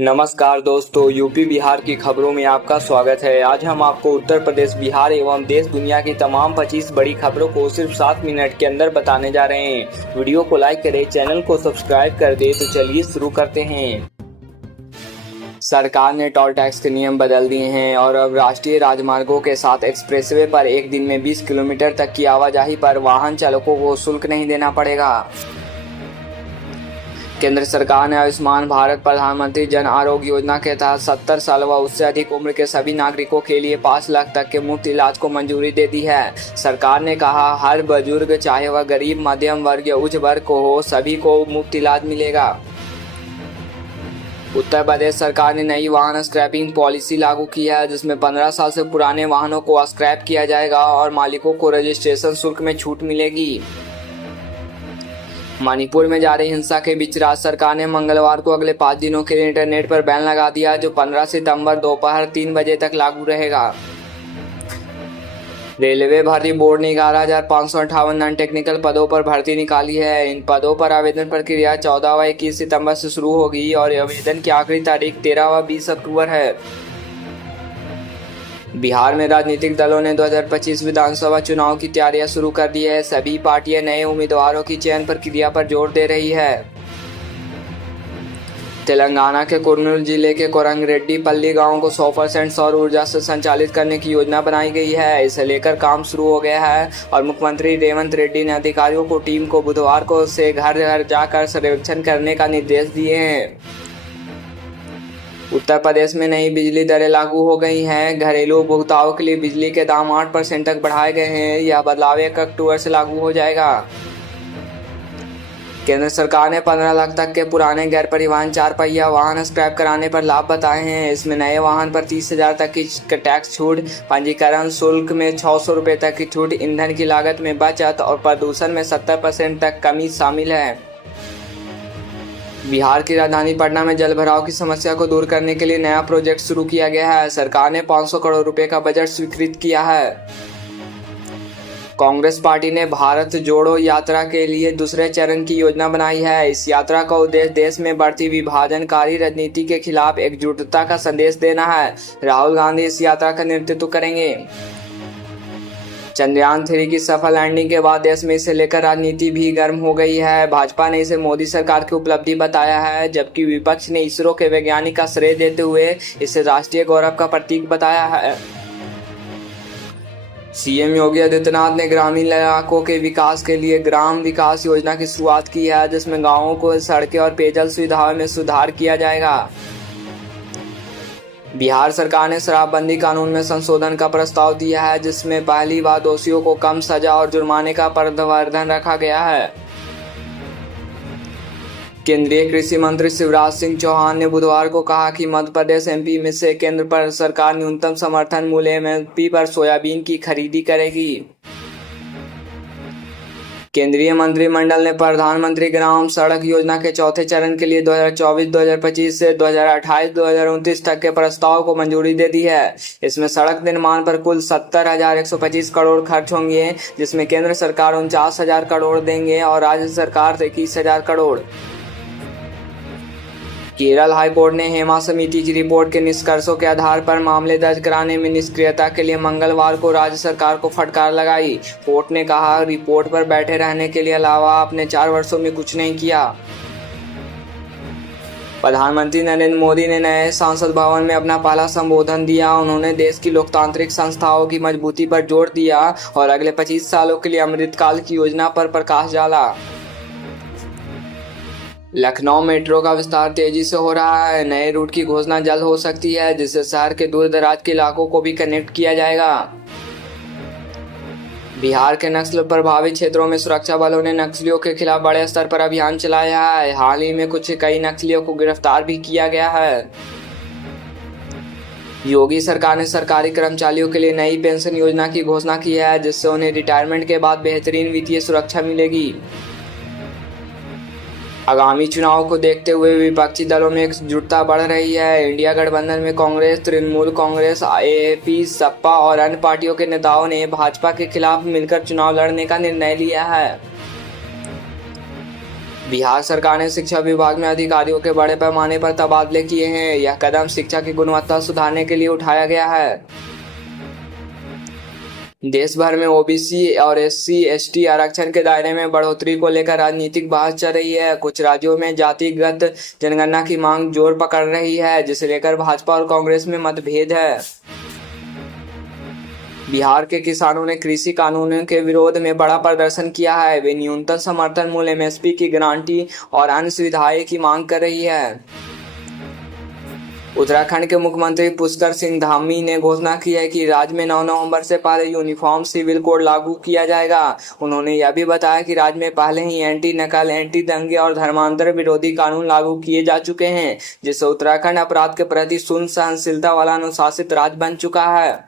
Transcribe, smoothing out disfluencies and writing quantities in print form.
नमस्कार दोस्तों, यूपी बिहार की खबरों में आपका स्वागत है। आज हम आपको उत्तर प्रदेश, बिहार एवं देश दुनिया की तमाम 25 बड़ी खबरों को सिर्फ 7 मिनट के अंदर बताने जा रहे हैं। वीडियो को लाइक करें, चैनल को सब्सक्राइब कर दें। तो चलिए शुरू करते हैं। सरकार ने टोल टैक्स के नियम बदल दिए हैं और अब राष्ट्रीय राजमार्गों के साथ एक्सप्रेसवे पर एक दिन में 20 किलोमीटर तक की आवाजाही पर वाहन चालकों को शुल्क नहीं देना पड़ेगा। केंद्र सरकार ने आयुष्मान भारत प्रधानमंत्री जन आरोग्य योजना के तहत 70 साल व उससे अधिक उम्र के सभी नागरिकों के लिए 5 लाख तक के मुफ्त इलाज को मंजूरी दे दी है। सरकार ने कहा, हर बुजुर्ग चाहे वह गरीब, मध्यम वर्ग या उच्च वर्ग को हो, सभी को मुफ्त इलाज मिलेगा। उत्तर प्रदेश सरकार ने नई वाहन स्क्रैपिंग पॉलिसी लागू की है, जिसमें 15 साल से पुराने वाहनों को स्क्रैप किया जाएगा और मालिकों को रजिस्ट्रेशन शुल्क में छूट मिलेगी। मणिपुर में जारी हिंसा के बीच राज्य सरकार ने मंगलवार को अगले 5 दिनों के लिए इंटरनेट पर बैन लगा दिया, जो 15 सितंबर दोपहर 3 बजे तक लागू रहेगा। रेलवे भर्ती बोर्ड ने 11,558 नॉन टेक्निकल पदों पर भर्ती निकाली है। इन पदों पर आवेदन प्रक्रिया 14 व 21 सितंबर से शुरू होगी और आवेदन की आखिरी तारीख 13 व 20 अक्टूबर है। बिहार में राजनीतिक दलों ने 2025 विधानसभा चुनाव की तैयारियां शुरू कर दी है। सभी पार्टियां नए उम्मीदवारों की चयन प्रक्रिया पर जोर दे रही है। तेलंगाना के कुर्नूल जिले के कोरंगरेड्डी-पल्ली गांव को 100% सौर ऊर्जा से संचालित करने की योजना बनाई गई है। इसे लेकर काम शुरू हो गया है और मुख्यमंत्री रेवंत रेड्डी ने अधिकारियों को टीम को बुधवार को से घर घर जाकर सर्वेक्षण करने का निर्देश दिए हैं। उत्तर प्रदेश में नई बिजली दरें लागू हो गई हैं। घरेलू उपभोक्ताओं के लिए बिजली के दाम 8% तक बढ़ाए गए हैं। यह बदलाव 1 अक्टूबर से लागू हो जाएगा। केंद्र सरकार ने 15 लाख तक के पुराने गैर परिवहन 4 पहिया वाहन स्क्रैप कराने पर लाभ बताए हैं। इसमें नए वाहन पर 30,000 तक की टैक्स छूट, पंजीकरण शुल्क में 600 रुपये तक की छूट, ईंधन की लागत में बचत और प्रदूषण में 70% तक कमी शामिल है। बिहार की राजधानी पटना में जल भराव की समस्या को दूर करने के लिए नया प्रोजेक्ट शुरू किया गया है। सरकार ने 500 करोड़ रुपए का बजट स्वीकृत किया है। कांग्रेस पार्टी ने भारत जोड़ो यात्रा के लिए दूसरे चरण की योजना बनाई है। इस यात्रा का उद्देश्य देश में बढ़ती विभाजनकारी राजनीति के खिलाफ एकजुटता का संदेश देना है। राहुल गांधी इस यात्रा का नेतृत्व करेंगे। चंद्रयान 3 की सफल लैंडिंग के बाद देश में इसे लेकर राजनीति भी गर्म हो गई है। भाजपा ने इसे मोदी सरकार की उपलब्धि बताया है, जबकि विपक्ष ने इसरो के वैज्ञानिक का श्रेय देते हुए इसे राष्ट्रीय गौरव का प्रतीक बताया है। सीएम योगी आदित्यनाथ ने ग्रामीण इलाकों के विकास के लिए ग्राम विकास योजना की शुरुआत की है, जिसमें गांवों को सड़कें और पेयजल सुविधाओं में सुधार किया जाएगा। बिहार सरकार ने शराबबंदी कानून में संशोधन का प्रस्ताव दिया है, जिसमें पहली बार दोषियों को कम सजा और जुर्माने का प्रावधान रखा गया है। केंद्रीय कृषि मंत्री शिवराज सिंह चौहान ने बुधवार को कहा कि मध्य प्रदेश एमपी में से केंद्र पर सरकार न्यूनतम समर्थन मूल्य एमएसपी पर सोयाबीन की खरीदी करेगी। केंद्रीय मंत्रिमंडल ने प्रधानमंत्री ग्राम सड़क योजना के चौथे चरण के लिए 2024-2025 से 2028-2029 तक के प्रस्ताव को मंजूरी दे दी है। इसमें सड़क निर्माण पर कुल 70,125 करोड़ खर्च होंगे, जिसमें केंद्र सरकार 49,000 करोड़ देंगे और राज्य सरकार 21,000 करोड़। केरल हाईकोर्ट ने हेमा समिति की रिपोर्ट के निष्कर्षों के आधार पर मामले दर्ज कराने में निष्क्रियता के लिए मंगलवार को राज्य सरकार को फटकार लगाई। कोर्ट ने कहा, रिपोर्ट पर बैठे रहने के लिए अलावा आपने 4 वर्षों में कुछ नहीं किया। प्रधानमंत्री नरेंद्र मोदी ने नए संसद भवन में अपना पहला संबोधन दिया। उन्होंने देश की लोकतांत्रिक संस्थाओं की मजबूती पर जोर दिया और अगले 25 सालों के लिए अमृतकाल की योजना पर प्रकाश डाला। लखनऊ मेट्रो का विस्तार तेजी से हो रहा है। नए रूट की घोषणा जल्द हो सकती है, जिससे शहर के दूर दराज के इलाकों को भी कनेक्ट किया जाएगा। बिहार के नक्सल प्रभावित क्षेत्रों में सुरक्षा बलों ने नक्सलियों के खिलाफ बड़े स्तर पर अभियान चलाया है। हाल ही में कई नक्सलियों को गिरफ्तार भी किया गया है। योगी सरकार ने सरकारी कर्मचारियों के लिए नई पेंशन योजना की घोषणा की है, जिससे उन्हें रिटायरमेंट के बाद बेहतरीन वित्तीय सुरक्षा मिलेगी। आगामी चुनाव को देखते हुए विपक्षी दलों में एकजुटता बढ़ रही है। इंडिया गठबंधन में कांग्रेस, तृणमूल कांग्रेस, एएपी, सपा और अन्य पार्टियों के नेताओं ने भाजपा के खिलाफ मिलकर चुनाव लड़ने का निर्णय लिया है। बिहार सरकार ने शिक्षा विभाग में अधिकारियों के बड़े पैमाने पर तबादले किए हैं। यह कदम शिक्षा की गुणवत्ता सुधारने के लिए उठाया गया है। देश भर में ओबीसी और SC/ST आरक्षण के दायरे में बढ़ोतरी को लेकर राजनीतिक बहस चल रही है। कुछ राज्यों में जातिगत जनगणना की मांग जोर पकड़ रही है, जिसे लेकर भाजपा और कांग्रेस में मतभेद है। बिहार के किसानों ने कृषि कानूनों के विरोध में बड़ा प्रदर्शन किया है। वे न्यूनतम समर्थन मूल्य MSP की गारंटी और अन्य सुविधाएं की मांग कर रही है। उत्तराखंड के मुख्यमंत्री पुष्कर सिंह धामी ने घोषणा की है कि राज्य में 9 नवंबर से पहले यूनिफॉर्म सिविल कोड लागू किया जाएगा। उन्होंने यह भी बताया कि राज्य में पहले ही एंटी नकल, एंटी दंगे और धर्मांतर विरोधी कानून लागू किए जा चुके हैं, जिससे उत्तराखंड अपराध के प्रति शून्य सहनशीलता वाला अनुशासित राज्य बन चुका है।